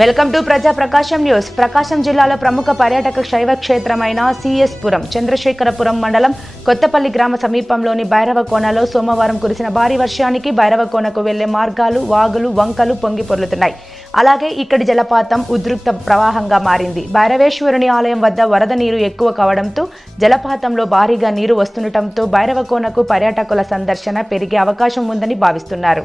Welcome to ప్రజా ప్రకాశం news. ప్రకాశం జిల్లాలో ప్రముఖ పర్యాటక శైవ క్షేత్రమైన సిఎస్ పురం చంద్రశేఖరపురం మండలం కొత్తపల్లి గ్రామ సమీపంలోని భైరవకోనలో సోమవారం కురిసిన భారీ వర్షానికి భైరవకోనకు వెళ్ళే మార్గాలు వాగులు వంకలు పొంగి పొర్లుతున్నాయి. అలాగే ఇక్కడి జలపాతం ఉద్రిక్త ప్రవాహంగా మారింది. భైరవేశ్వరుని ఆలయం వద్ద వరద నీరు ఎక్కువ కావడంతో జలపాతంలో భారీగా నీరు వస్తుండటంతో భైరవకోనకు పర్యాటకుల సందర్శన పెరిగే అవకాశం ఉందని భావిస్తున్నారు.